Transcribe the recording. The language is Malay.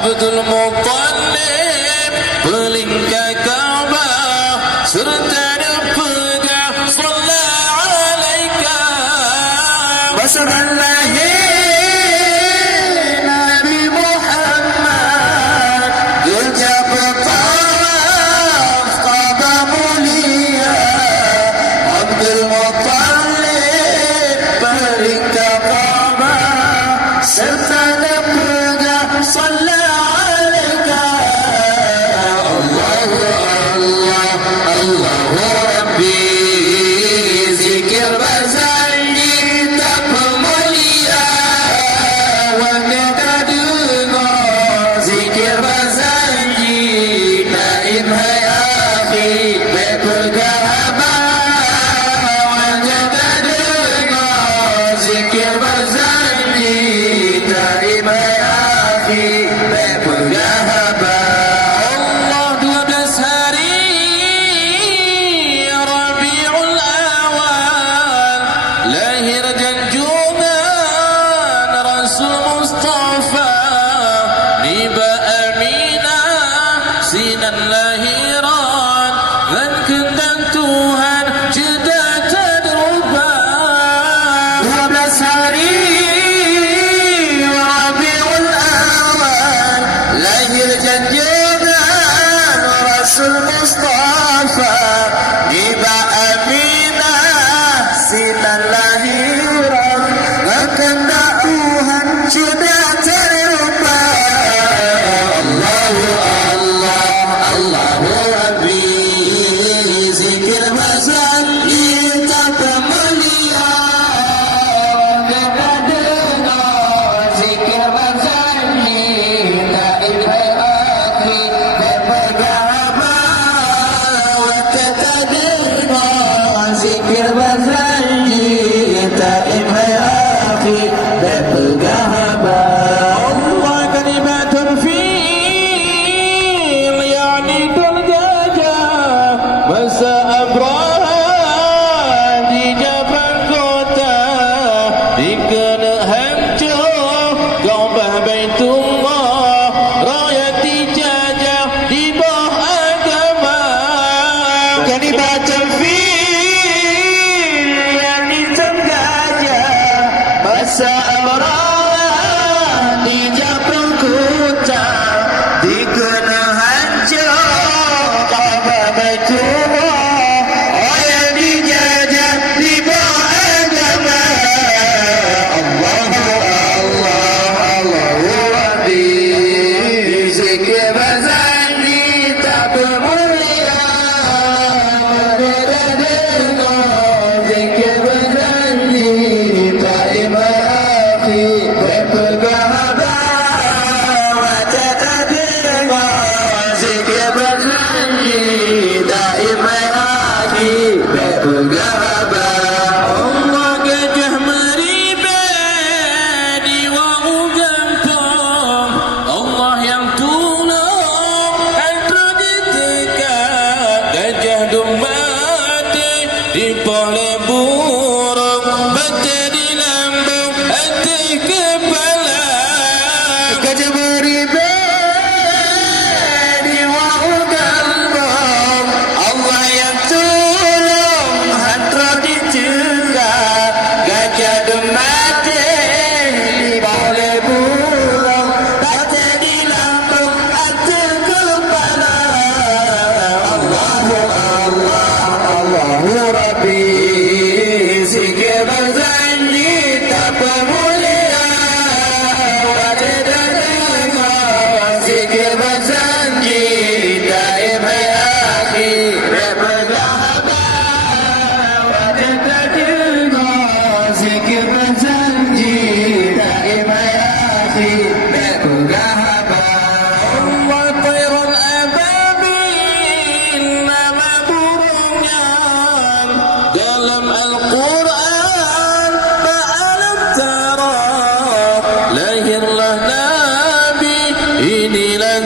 Abdul Muttalib pelingkar Ka'bah serta dipegang sallallahu alaika. Masyarakat lahir Nabi Muhammad kerja bertawaf Ka'bah mulia. Abdul Muttalib pelingkar Ka'bah serta dipegang sallallahu alaika. Allahu Allah Allahu Rabbi zikir bazanji tak pemulia. Wanda dengar zikir bazanji naim hai akhi berpegang abah. Wanda dengar zikir bazanji naim hai akhi berpegang abah. Allah 12 hari Rabiul Awal lahir junjungan Rasul Mustafa. Niba Aminah sinan lahiran dan kendang Tuhan jeda terubah. 12 hari Rabiul Awal lahir junjungan Rasul Mustafa. Niba Aminah sinan lahiran dan kendang Tuhan jeda terubah. Allahu Allah Allahu Rabbi zikir bazanji tak pemulia. Wanda dengar zikir bazanji naim hai akhi berpegang abah. Wanda dengar zikir bazanji naim hai akhi berpegang abah. Allah kalimatun fil yani dul gajah masa Abraha di Jabal kota dikena hancur Kaabah Baitullah rakyat dijajah di bawah agama. Kalimatun fil yani dul gajah masa Abraha di Jabal kota dikena hancur Kaabah Baitullah rakyat dijajah di bawah agama. Allahu Allah Allahu Rabbi zikir bazanji tak bermulia. Wanda dengar zikir bazanji naim hai akhi berpegang abah. Wanda dengar zikir bazanji naim hai akhi berpegang abah. Allah gajah meribad di wau gempong. Allah yang tolong antara ditegak. Gajah dumati di pole burung bata di lambung hati kepala. Gajah meribad di wau gempong. Allah yang tolong antara ditegak. Gajah dumati di pole burung bata di lambung hati kepala. Allahu Allah Allahu Rabbi zikir bazanji tak pemulia. Wanda dengar zikir bazanji naim hai akhi berpegang abah. Wanda dengar zikir bazanji naim hai akhi berpegang abah. Allah tairul ababil nama burungnya dalam Al-Quran ba'alam tara lahirlah Nabi inilah